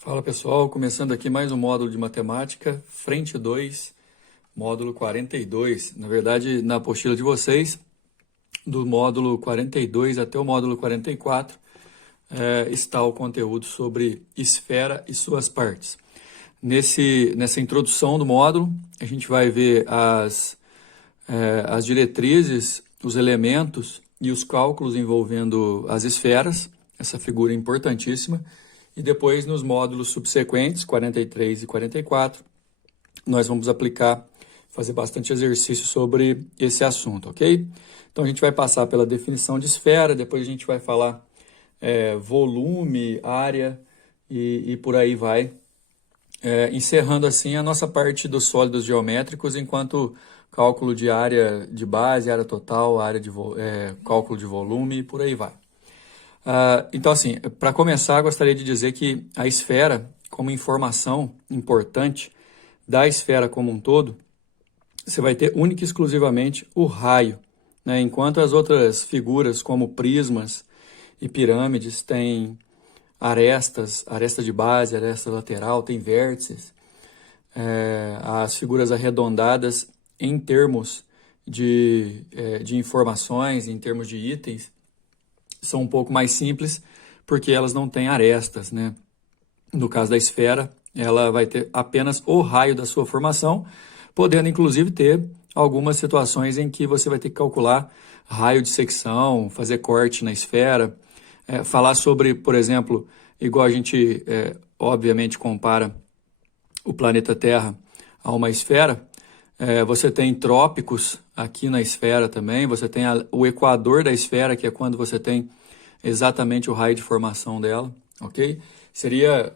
Fala pessoal, começando aqui mais um módulo de matemática, frente 2, módulo 42. Na verdade, na apostila de vocês, do módulo 42 até o módulo 44, está o conteúdo sobre esfera e suas partes. Nessa introdução do módulo, a gente vai ver as diretrizes, os elementos e os cálculos envolvendo as esferas, essa figura importantíssima. E depois, nos módulos subsequentes, 43 e 44, nós vamos fazer bastante exercício sobre esse assunto, ok? Então, a gente vai passar pela definição de esfera, depois a gente vai falar volume, área e por aí vai, encerrando assim a nossa parte dos sólidos geométricos, enquanto cálculo de área de base, área total, cálculo de volume e por aí vai. Então, assim, para começar, gostaria de dizer que a esfera, como informação importante da esfera como um todo, você vai ter única e exclusivamente o raio, né? Enquanto as outras figuras, como prismas e pirâmides, têm arestas, aresta de base, aresta lateral, tem vértices. As figuras arredondadas, em termos de informações, em termos de itens, são um pouco mais simples, porque elas não têm arestas, né? No caso da esfera, ela vai ter apenas o raio da sua formação, podendo inclusive ter algumas situações em que você vai ter que calcular raio de secção, fazer corte na esfera, falar sobre, por exemplo, igual a gente obviamente compara o planeta Terra a uma esfera, você tem trópicos aqui na esfera também, você tem o equador da esfera, que é quando você tem exatamente o raio de formação dela, ok? Seria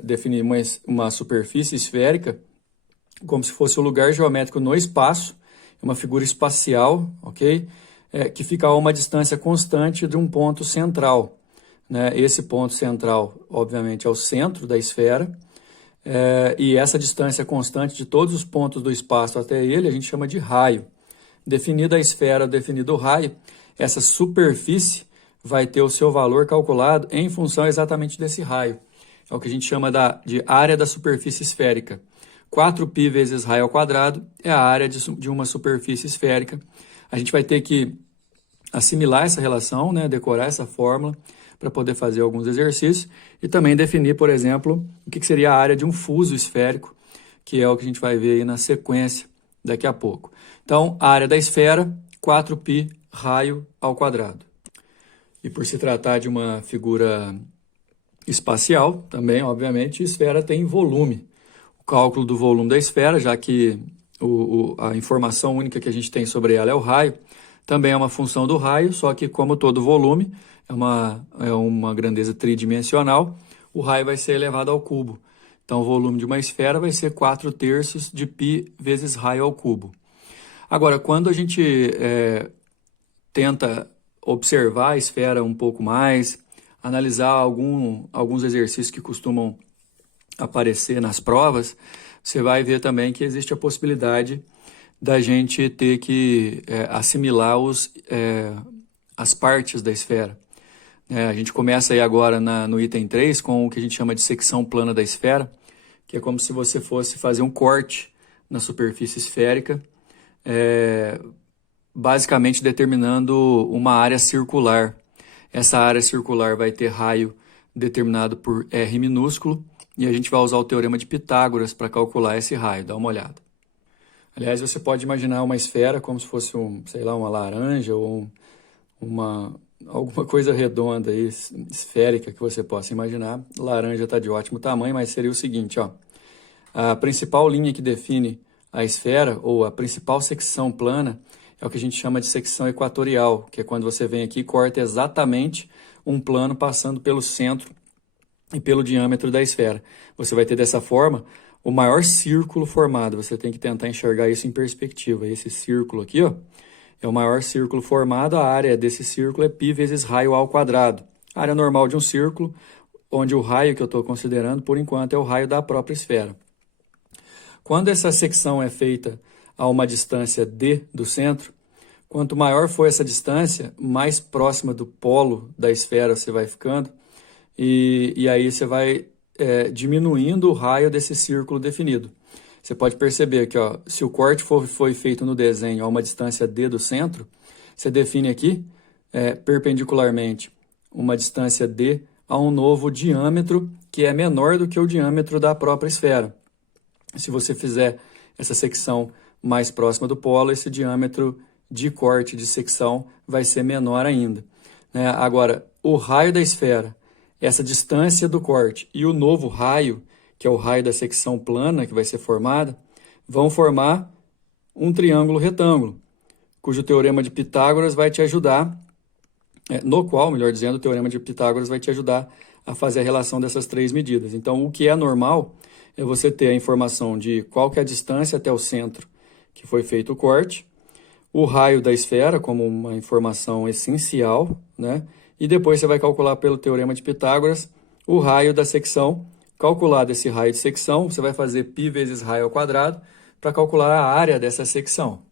definir uma superfície esférica como se fosse o lugar geométrico no espaço, uma figura espacial, ok? Que fica a uma distância constante de um ponto central, né? Esse ponto central, obviamente, é o centro da esfera, e essa distância constante de todos os pontos do espaço até ele, a gente chama de raio. Definida a esfera, definido o raio, essa superfície vai ter o seu valor calculado em função exatamente desse raio. É o que a gente chama de área da superfície esférica. 4π vezes raio ao quadrado é a área de uma superfície esférica. A gente vai ter que assimilar essa relação, né, decorar essa fórmula para poder fazer alguns exercícios e também definir, por exemplo, o que seria a área de um fuso esférico, que é o que a gente vai ver aí na sequência daqui a pouco. Então, a área da esfera, 4π raio ao quadrado. E por se tratar de uma figura espacial, também, obviamente, a esfera tem volume. O cálculo do volume da esfera, já que a informação única que a gente tem sobre ela é o raio, também é uma função do raio, só que como todo volume é uma grandeza tridimensional, o raio vai ser elevado ao cubo. Então, o volume de uma esfera vai ser 4/3 de π vezes raio ao cubo. Agora, quando a gente tenta observar a esfera um pouco mais, analisar alguns exercícios que costumam aparecer nas provas, você vai ver também que existe a possibilidade da gente ter que assimilar as partes da esfera. A gente começa aí agora no item 3 com o que a gente chama de secção plana da esfera, que é como se você fosse fazer um corte na superfície esférica, basicamente determinando uma área circular. Essa área circular vai ter raio determinado por R minúsculo, e a gente vai usar o teorema de Pitágoras para calcular esse raio. Dá uma olhada. Aliás, você pode imaginar uma esfera como se fosse uma laranja ou alguma coisa redonda aí, esférica que você possa imaginar. Laranja está de ótimo tamanho, mas seria o seguinte, ó. A principal linha que define a esfera, ou a principal secção plana, é o que a gente chama de secção equatorial, que é quando você vem aqui e corta exatamente um plano passando pelo centro e pelo diâmetro da esfera. Você vai ter dessa forma o maior círculo formado. Você tem que tentar enxergar isso em perspectiva. Esse círculo aqui, ó, é o maior círculo formado. A área desse círculo é π vezes raio ao quadrado. A área normal de um círculo, onde o raio que eu estou considerando, por enquanto, é o raio da própria esfera. Quando essa secção é feita a uma distância d do centro, quanto maior for essa distância, mais próxima do polo da esfera você vai ficando, e aí você vai diminuindo o raio desse círculo definido. Você pode perceber que, ó, se o corte foi feito no desenho a uma distância D do centro, você define aqui, perpendicularmente, uma distância D a um novo diâmetro que é menor do que o diâmetro da própria esfera. Se você fizer essa secção mais próxima do polo, esse diâmetro de corte, de secção, vai ser menor ainda, né? Agora, o raio da esfera, essa distância do corte e o novo raio, que é o raio da secção plana que vai ser formada, vão formar um triângulo retângulo, cujo teorema de Pitágoras vai te ajudar, no qual, melhor dizendo, o teorema de Pitágoras vai te ajudar a fazer a relação dessas três medidas. Então, o que é normal é você ter a informação de qual que é a distância até o centro que foi feito o corte, o raio da esfera como uma informação essencial, né? E depois você vai calcular pelo teorema de Pitágoras o raio da secção. Calculado esse raio de secção, você vai fazer π vezes raio ao quadrado para calcular a área dessa secção.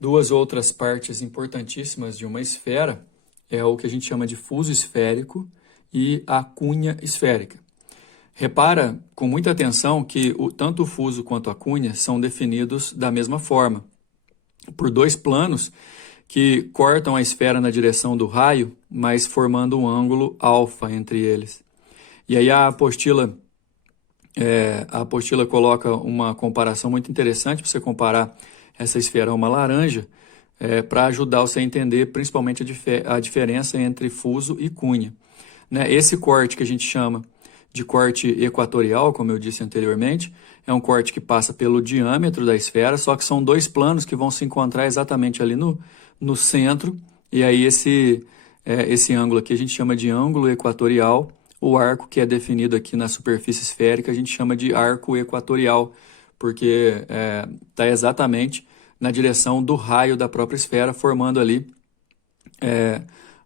Duas outras partes importantíssimas de uma esfera é o que a gente chama de fuso esférico e a cunha esférica. Repara com muita atenção que tanto o fuso quanto a cunha são definidos da mesma forma, por dois planos que cortam a esfera na direção do raio, mas formando um ângulo alfa entre eles. E aí a apostila coloca uma comparação muito interessante para você comparar essa esfera a uma laranja, para ajudar você a entender principalmente a diferença entre fuso e cunha, né? Esse corte que a gente chama de corte equatorial, como eu disse anteriormente, é um corte que passa pelo diâmetro da esfera, só que são dois planos que vão se encontrar exatamente ali no centro, e aí esse ângulo aqui a gente chama de ângulo equatorial. O arco que é definido aqui na superfície esférica a gente chama de arco equatorial, porque está exatamente na direção do raio da própria esfera, formando ali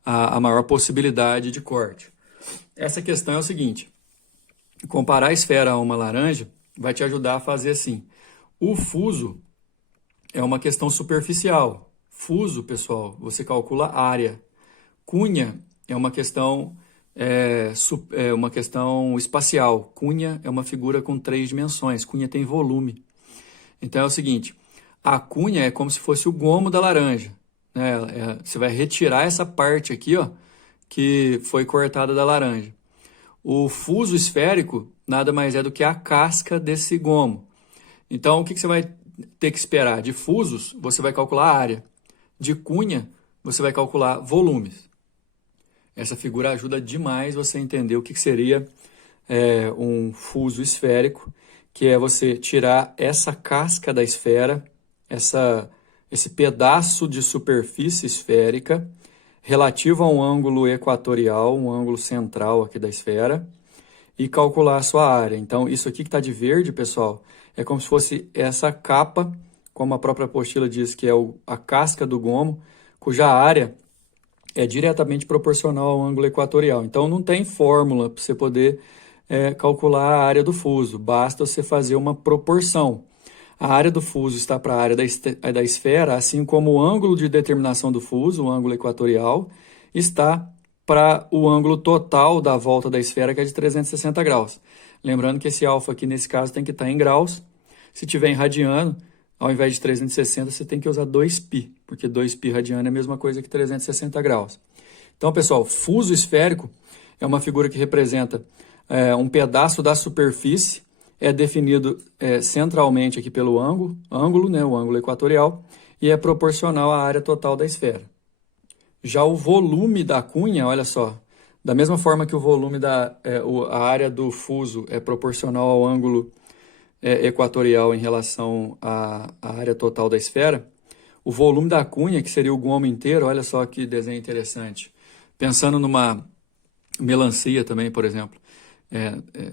a maior possibilidade de corte. Essa questão é o seguinte: comparar a esfera a uma laranja vai te ajudar a fazer assim. O fuso é uma questão superficial. Fuso, pessoal, você calcula a área. Cunha é uma questão espacial. Cunha é uma figura com 3 dimensões. Cunha tem volume. Então é o seguinte: a cunha é como se fosse o gomo da laranja, né? Você vai retirar essa parte aqui, ó, que foi cortada da laranja. O fuso esférico nada mais é do que a casca desse gomo. Então, o que você vai ter que esperar? De fusos, você vai calcular a área. De cunha, você vai calcular volumes. Essa figura ajuda demais você a entender o que seria um fuso esférico, que é você tirar essa casca da esfera, esse pedaço de superfície esférica, relativo a um ângulo equatorial, um ângulo central aqui da esfera, e calcular a sua área. Então, isso aqui que está de verde, pessoal, é como se fosse essa capa, como a própria apostila diz, que é a casca do gomo, cuja área é diretamente proporcional ao ângulo equatorial. Então, não tem fórmula para você poder calcular a área do fuso, basta você fazer uma proporção. A área do fuso está para a área da esfera, assim como o ângulo de determinação do fuso, o ângulo equatorial, está para o ângulo total da volta da esfera, que é de 360 graus. Lembrando que esse alfa aqui, nesse caso, tem que estar em graus. Se tiver em radiano, ao invés de 360, você tem que usar 2π, porque 2π radiano é a mesma coisa que 360 graus. Então, pessoal, fuso esférico é uma figura que representa um pedaço da superfície, é definido centralmente aqui pelo ângulo, né, o ângulo equatorial, e é proporcional à área total da esfera. Já o volume da cunha, olha só, da mesma forma que o volume a área do fuso é proporcional ao ângulo equatorial em relação à área total da esfera, o volume da cunha, que seria o gomo inteiro, olha só que desenho interessante. Pensando numa melancia também, por exemplo,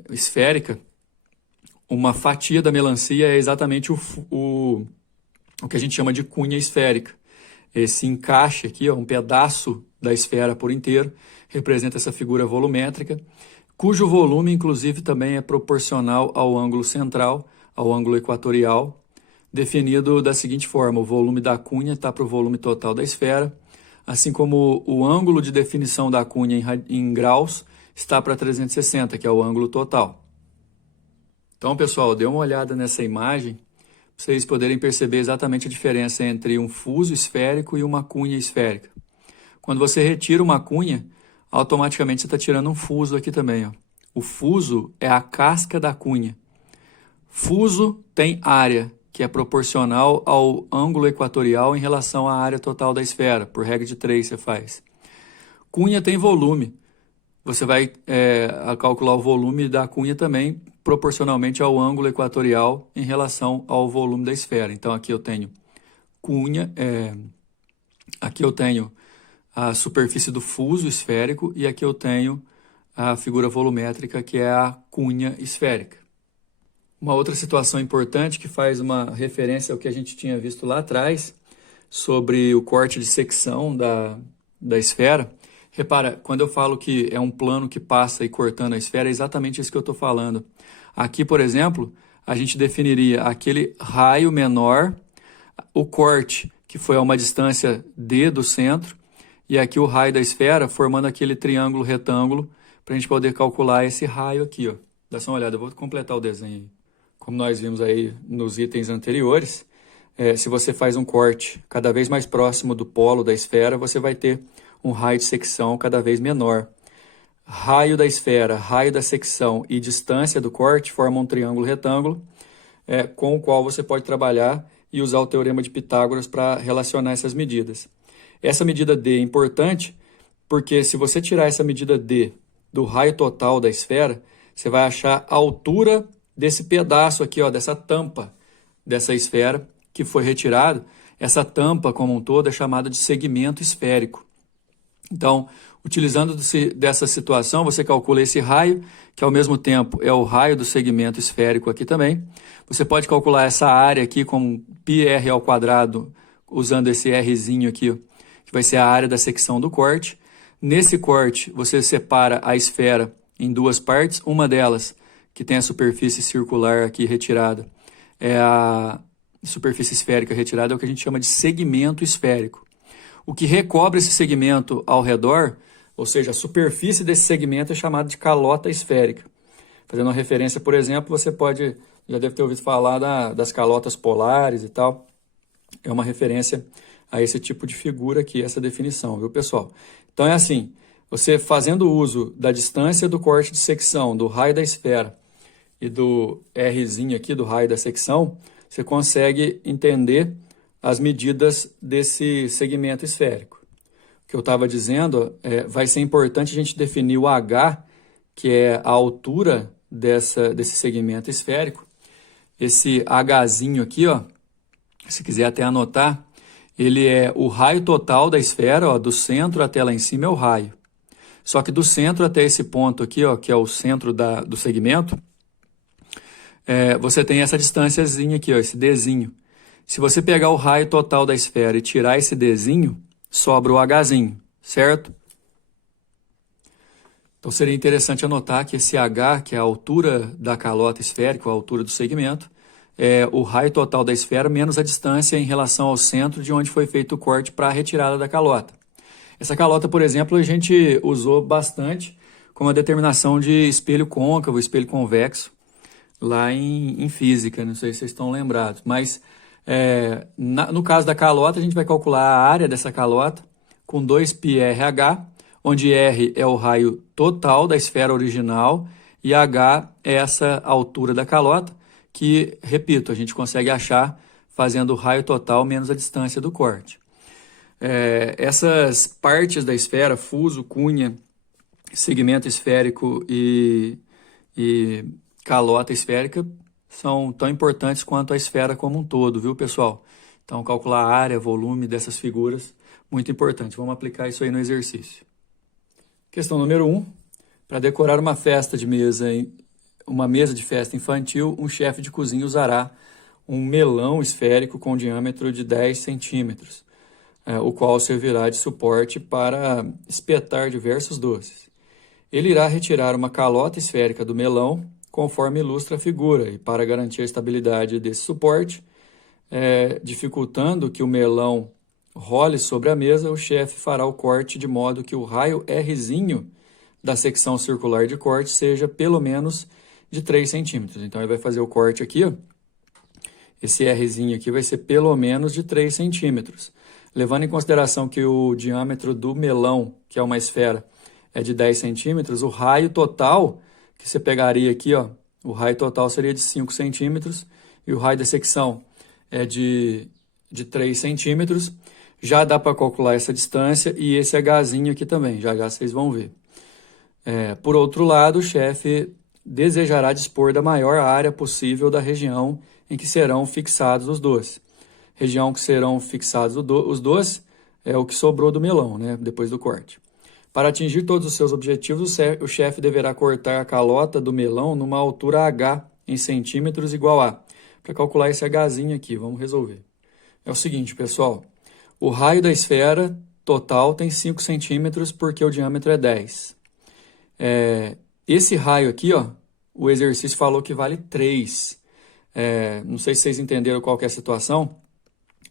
esférica, uma fatia da melancia é exatamente o que a gente chama de cunha esférica. Esse encaixe aqui, ó, um pedaço da esfera por inteiro, representa essa figura volumétrica, cujo volume, inclusive, também é proporcional ao ângulo central, ao ângulo equatorial, definido da seguinte forma: o volume da cunha está para o volume total da esfera, assim como o ângulo de definição da cunha em graus está para 360, que é o ângulo total. Então, pessoal, dê uma olhada nessa imagem para vocês poderem perceber exatamente a diferença entre um fuso esférico e uma cunha esférica. Quando você retira uma cunha, automaticamente você está tirando um fuso aqui também. Ó. O fuso é a casca da cunha. Fuso tem área, que é proporcional ao ângulo equatorial em relação à área total da esfera. Por regra de 3 você faz. Cunha tem volume. Você vai calcular o volume da cunha também proporcionalmente ao ângulo equatorial em relação ao volume da esfera. Então aqui eu tenho cunha, aqui eu tenho a superfície do fuso esférico e aqui eu tenho a figura volumétrica, que é a cunha esférica. Uma outra situação importante que faz uma referência ao que a gente tinha visto lá atrás sobre o corte de secção da esfera. Repara, quando eu falo que é um plano que passa e cortando a esfera, é exatamente isso que eu estou falando. Aqui, por exemplo, a gente definiria aquele raio menor, o corte, que foi a uma distância D do centro, e aqui o raio da esfera, formando aquele triângulo retângulo, para a gente poder calcular esse raio aqui. Ó. Dá só uma olhada, eu vou completar o desenho aí. Como nós vimos aí nos itens anteriores, se você faz um corte cada vez mais próximo do polo da esfera, você vai ter um raio de secção cada vez menor. Raio da esfera, raio da secção e distância do corte formam um triângulo retângulo com o qual você pode trabalhar e usar o teorema de Pitágoras para relacionar essas medidas. Essa medida D é importante porque se você tirar essa medida D do raio total da esfera, você vai achar a altura desse pedaço aqui, ó, dessa tampa dessa esfera que foi retirado. Essa tampa como um todo é chamada de segmento esférico. Então, utilizando dessa situação, você calcula esse raio, que ao mesmo tempo é o raio do segmento esférico aqui também. Você pode calcular essa área aqui como πr ao quadrado, usando esse rzinho aqui, que vai ser a área da secção do corte. Nesse corte, você separa a esfera em duas partes. Uma delas, que tem a superfície circular aqui retirada, é a superfície esférica retirada, é o que a gente chama de segmento esférico. O que recobre esse segmento ao redor, ou seja, a superfície desse segmento é chamada de calota esférica. Fazendo uma referência, por exemplo, você já deve ter ouvido falar das calotas polares e tal. É uma referência a esse tipo de figura aqui, essa definição, viu, pessoal? Então é assim, você fazendo uso da distância do corte de secção, do raio da esfera e do Rzinho aqui, do raio da secção, você consegue entender as medidas desse segmento esférico. O que eu estava dizendo, vai ser importante a gente definir o H, que é a altura desse segmento esférico. Esse Hzinho aqui, ó, se quiser até anotar, ele é o raio total da esfera, ó, do centro até lá em cima é o raio. Só que do centro até esse ponto aqui, ó, que é o centro do segmento, você tem essa distânciazinha aqui, ó, esse Dzinho. Se você pegar o raio total da esfera e tirar esse Dzinho, sobra o Hzinho, certo? Então seria interessante anotar que esse H, que é a altura da calota esférica, a altura do segmento, é o raio total da esfera menos a distância em relação ao centro de onde foi feito o corte para a retirada da calota. Essa calota, por exemplo, a gente usou bastante como a determinação de espelho côncavo, espelho convexo, lá em física, não sei se vocês estão lembrados, mas no caso da calota, a gente vai calcular a área dessa calota com 2πrh, onde R é o raio total da esfera original e H é essa altura da calota, que, repito, a gente consegue achar fazendo o raio total menos a distância do corte. Essas partes da esfera, fuso, cunha, segmento esférico e calota esférica, são tão importantes quanto a esfera como um todo, viu, pessoal? Então, calcular a área, volume dessas figuras, muito importante. Vamos aplicar isso aí no exercício. Questão número 1. Para decorar uma mesa de festa infantil, um chefe de cozinha usará um melão esférico com diâmetro de 10 centímetros, o qual servirá de suporte para espetar diversos doces. Ele irá retirar uma calota esférica do melão, conforme ilustra a figura, e para garantir a estabilidade desse suporte, dificultando que o melão role sobre a mesa, o chefe fará o corte de modo que o raio Rzinho da secção circular de corte seja pelo menos de 3 centímetros. Então, ele vai fazer o corte aqui, ó. Esse Rzinho aqui vai ser pelo menos de 3 centímetros. Levando em consideração que o diâmetro do melão, que é uma esfera, é de 10 centímetros, o raio total que você pegaria aqui, ó, o raio total seria de 5 centímetros e o raio da secção é de 3 centímetros. Já dá para calcular essa distância e esse Hzinho aqui também, já já vocês vão ver. Por outro lado, o chefe desejará dispor da maior área possível da região em que serão fixados os doces. Região que serão fixados os doces é o que sobrou do melão, né, depois do corte. Para atingir todos os seus objetivos, o chefe deverá cortar a calota do melão numa altura H em centímetros igual a... Para calcular esse Hzinho aqui, vamos resolver. É o seguinte, pessoal. O raio da esfera total tem 5 centímetros porque o diâmetro é 10. Esse raio aqui, ó, o exercício falou que vale 3. Não sei se vocês entenderam qual que é a situação.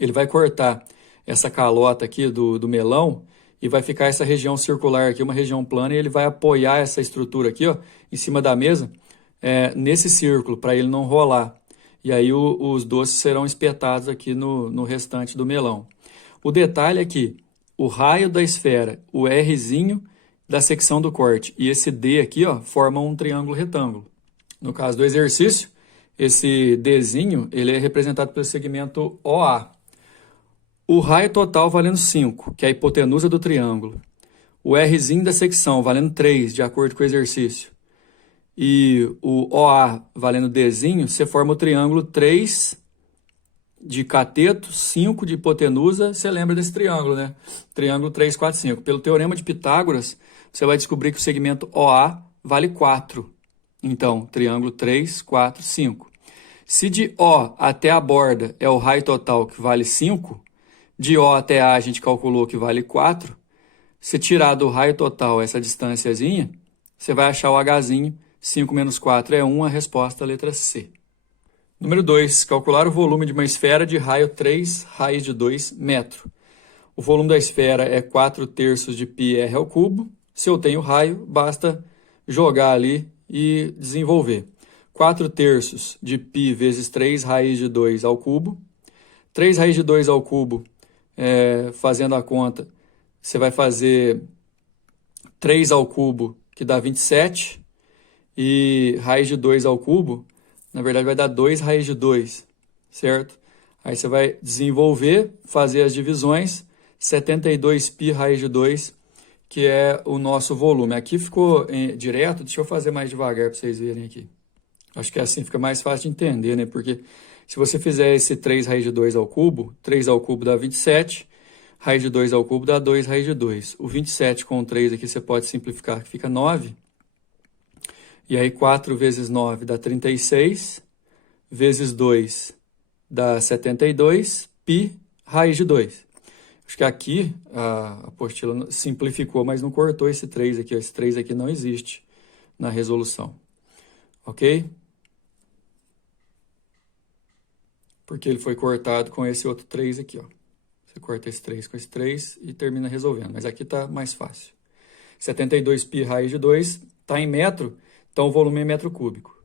Ele vai cortar essa calota aqui do melão e vai ficar essa região circular aqui, uma região plana, e ele vai apoiar essa estrutura aqui, ó, em cima da mesa, nesse círculo, para ele não rolar. E aí os doces serão espetados aqui no restante do melão. O detalhe é que o raio da esfera, o Rzinho da secção do corte e esse D aqui, ó, formam um triângulo retângulo. No caso do exercício, esse Dzinho, ele é representado pelo segmento OA. O raio total valendo 5, que é a hipotenusa do triângulo. O Rzinho da secção valendo 3, de acordo com o exercício. E o OA valendo Dzinho, você forma o triângulo 3 de cateto, 5 de hipotenusa. Você lembra desse triângulo, né? Triângulo 3, 4, 5. Pelo teorema de Pitágoras, você vai descobrir que o segmento OA vale 4. Então, triângulo 3, 4, 5. Se de O até a borda é o raio total que vale 5, de O até A a gente calculou que vale 4, se tirar do raio total essa distânciazinha, você vai achar o Hzinho, 5 menos 4 é 1, a resposta é a letra C. Número 2, calcular o volume de uma esfera de raio 3 raiz de 2 metro. O volume da esfera é 4/3 de πr ao cubo. Se eu tenho raio, basta jogar ali e desenvolver. 4/3 de π vezes 3 raiz de 2 ao cubo. 3 raiz de 2 ao cubo, fazendo a conta, você vai fazer 3 ao cubo, que dá 27. E raiz de 2 ao cubo, na verdade, vai dar 2 raiz de 2, certo? Aí você vai desenvolver, fazer as divisões, 72π raiz de 2, que é o nosso volume. Aqui ficou direto, deixa eu fazer mais devagar para vocês verem aqui. Acho que assim fica mais fácil de entender, né? Porque se você fizer esse 3 raiz de 2 ao cubo, 3 ao cubo dá 27, raiz de 2 ao cubo dá 2 raiz de 2. O 27 com o 3 aqui você pode simplificar, que fica 9. E aí 4 vezes 9 dá 36, vezes 2 dá 72, π raiz de 2. Acho que aqui a apostila simplificou, mas não cortou esse 3 aqui. Esse 3 aqui não existe na resolução. Ok? Porque ele foi cortado com esse outro 3 aqui, ó. Você corta esse 3 com esse 3 e termina resolvendo. Mas aqui está mais fácil. 72π raiz de 2 está em metro, então o volume é metro cúbico.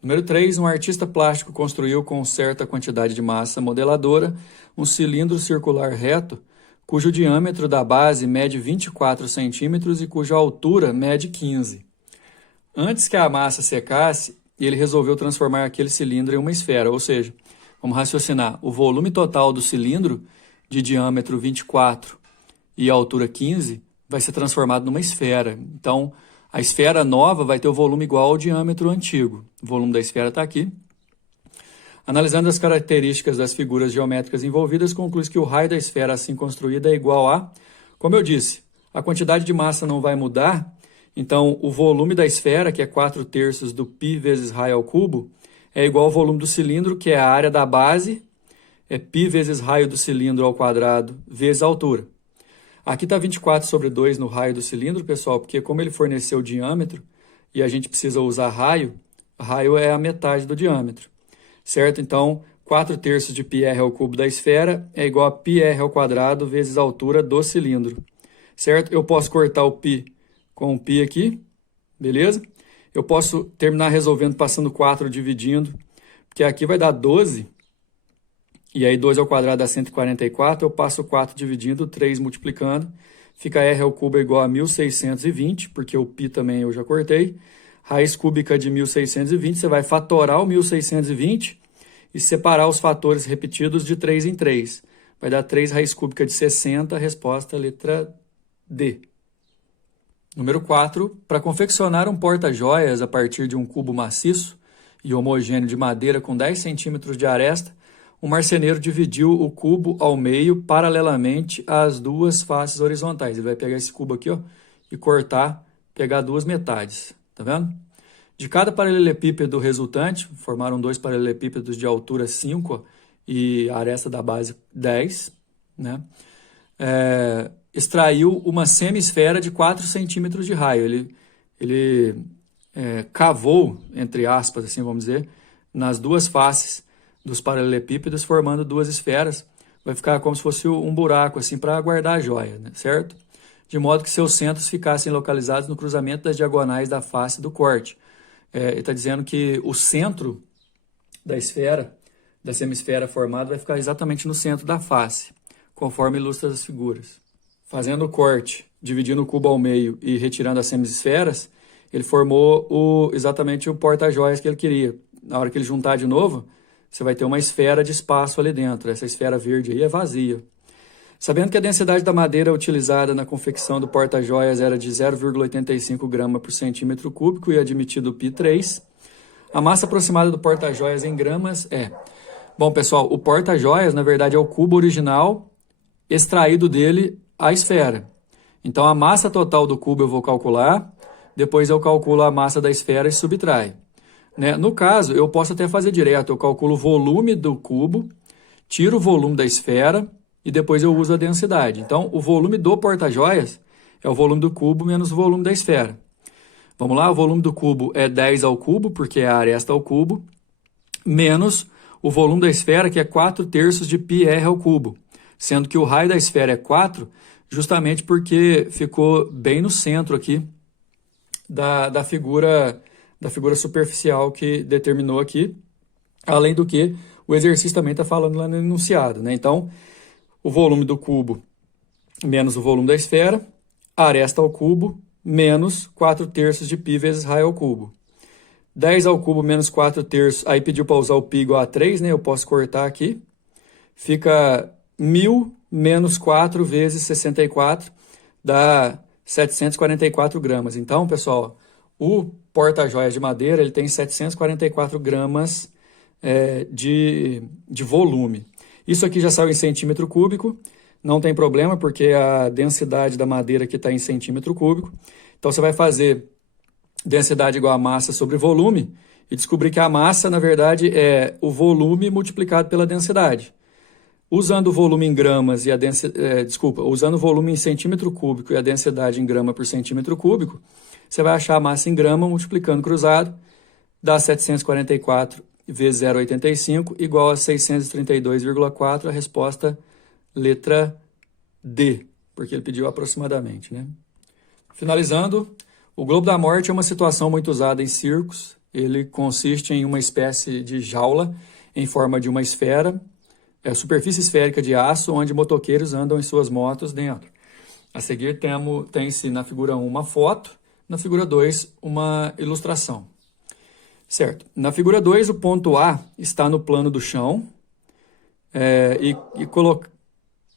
Número 3, um artista plástico construiu com certa quantidade de massa modeladora um cilindro circular reto, cujo diâmetro da base mede 24 centímetros e cuja altura mede 15. Antes que a massa secasse, ele resolveu transformar aquele cilindro em uma esfera, ou seja, vamos raciocinar, o volume total do cilindro, de diâmetro 24 e altura 15, vai ser transformado numa esfera. Então, a esfera nova vai ter o volume igual ao diâmetro antigo. O volume da esfera está aqui. Analisando as características das figuras geométricas envolvidas, conclui que o raio da esfera assim construída é igual a... Como eu disse, a quantidade de massa não vai mudar, então o volume da esfera, que é 4/3 do π vezes raio ao cubo, é igual ao volume do cilindro, que é a área da base, é π vezes raio do cilindro ao quadrado, vezes a altura. Aqui está 24/2 no raio do cilindro, pessoal, porque como ele forneceu o diâmetro e a gente precisa usar raio é a metade do diâmetro, certo? Então, 4/3 de πr ao cubo da esfera é igual a πr ao quadrado vezes a altura do cilindro, certo? Eu posso cortar o π com o π aqui, beleza? Eu posso terminar resolvendo passando 4 dividindo, porque aqui vai dar 12, e aí 12 ao quadrado dá 144, eu passo 4 dividindo, 3 multiplicando, fica r ao cubo igual a 1620, porque o π também eu já cortei. Raiz cúbica de 1620, você vai fatorar o 1620 e separar os fatores repetidos de 3 em 3. Vai dar 3 raiz cúbica de 60, resposta letra D. Número 4. Para confeccionar um porta-joias a partir de um cubo maciço e homogêneo de madeira com 10 centímetros de aresta, o marceneiro dividiu o cubo ao meio paralelamente às duas faces horizontais. Ele vai pegar esse cubo aqui, ó, e cortar, pegar duas metades. Tá vendo? De cada paralelepípedo resultante, formaram 2 paralelepípedos de altura 5, ó, e a aresta da base 10, né? Extraiu uma semisfera de 4 centímetros de raio. Ele cavou, entre aspas, assim vamos dizer, nas duas faces dos paralelepípedos, formando duas esferas. Vai ficar como se fosse um buraco assim para guardar a joia, né? Certo? De modo que seus centros ficassem localizados no cruzamento das diagonais da face do corte. Ele está dizendo que o centro da esfera, da semisfera formada, vai ficar exatamente no centro da face, conforme ilustra as figuras. Fazendo o corte, dividindo o cubo ao meio e retirando as semisferas, ele formou exatamente o porta-joias que ele queria. Na hora que ele juntar de novo, você vai ter uma esfera de espaço ali dentro. Essa esfera verde aí é vazia. Sabendo que a densidade da madeira utilizada na confecção do porta-joias era de 0,85 grama por centímetro cúbico e admitido o π3, a massa aproximada do porta-joias em gramas é... Bom, pessoal, o porta-joias, na verdade, é o cubo original, extraído dele a esfera. Então, a massa total do cubo eu vou calcular, depois eu calculo a massa da esfera e subtrai. Né? No caso, eu posso até fazer direto, eu calculo o volume do cubo, tiro o volume da esfera e depois eu uso a densidade. Então, o volume do porta-joias é o volume do cubo menos o volume da esfera. Vamos lá, o volume do cubo é 10 ao cubo, porque é a aresta ao cubo, menos o volume da esfera, que é 4/3 de πr ao cubo, sendo que o raio da esfera é 4, justamente porque ficou bem no centro aqui da figura superficial que determinou aqui, além do que o exercício também está falando lá no enunciado, né? Então, o volume do cubo menos o volume da esfera, aresta ao cubo, menos 4/3 de π vezes raio ao cubo. 10 ao cubo menos 4/3, aí pediu para usar o π igual a 3, né? Eu posso cortar aqui. Fica 1.000 menos 4 vezes 64, dá 744 gramas. Então, pessoal, o porta-joias de madeira ele tem 744 gramas de volume. Isso aqui já saiu em centímetro cúbico, não tem problema, porque a densidade da madeira aqui está em centímetro cúbico. Então, você vai fazer densidade igual a massa sobre volume e descobrir que a massa, na verdade, é o volume multiplicado pela densidade. Usando o volume em gramas e a densidade, usando o volume em centímetro cúbico e a densidade em grama por centímetro cúbico, você vai achar a massa em grama multiplicando cruzado, dá 744 vezes 0,85 igual a 632,4, a resposta letra D, porque ele pediu aproximadamente, né? Finalizando, o globo da morte é uma situação muito usada em circos. Ele consiste em uma espécie de jaula em forma de uma esfera, superfície esférica de aço, onde motoqueiros andam em suas motos dentro. A seguir tem-se na figura 1 uma foto, na figura 2 uma ilustração. Certo. Na figura 2, o ponto A está no plano do chão,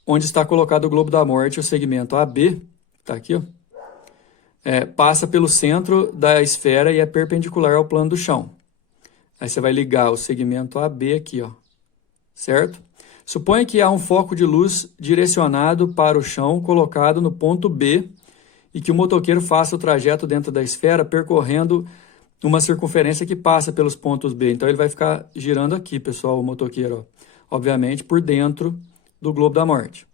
onde está colocado o globo da morte, o segmento AB, está aqui, ó, passa pelo centro da esfera e é perpendicular ao plano do chão. Aí você vai ligar o segmento AB aqui, ó, certo? Suponha que há um foco de luz direcionado para o chão colocado no ponto B e que o motoqueiro faça o trajeto dentro da esfera percorrendo uma circunferência que passa pelos pontos B. Então, ele vai ficar girando aqui, pessoal, o motoqueiro, ó, obviamente, por dentro do globo da morte.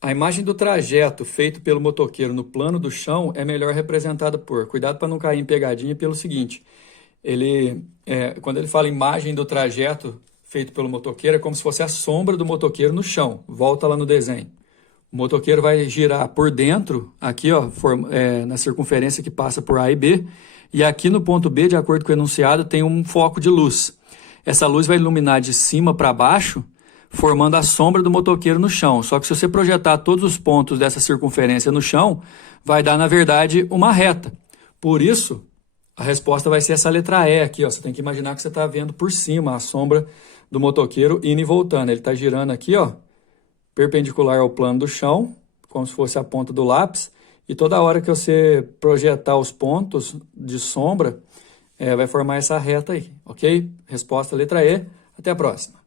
A imagem do trajeto feito pelo motoqueiro no plano do chão é melhor representada por... Cuidado para não cair em pegadinha pelo seguinte. Quando ele fala imagem do trajeto feito pelo motoqueiro, é como se fosse a sombra do motoqueiro no chão. Volta lá no desenho. O motoqueiro vai girar por dentro, aqui ó, na circunferência que passa por A e B, e aqui no ponto B, de acordo com o enunciado, tem um foco de luz. Essa luz vai iluminar de cima para baixo, formando a sombra do motoqueiro no chão. Só que se você projetar todos os pontos dessa circunferência no chão, vai dar, na verdade, uma reta. Por isso, a resposta vai ser essa letra E aqui, ó. Você tem que imaginar que você está vendo por cima a sombra do motoqueiro indo e voltando. Ele está girando aqui, ó, perpendicular ao plano do chão, como se fosse a ponta do lápis. E toda hora que você projetar os pontos de sombra, vai formar essa reta aí, ok? Resposta letra E. Até a próxima.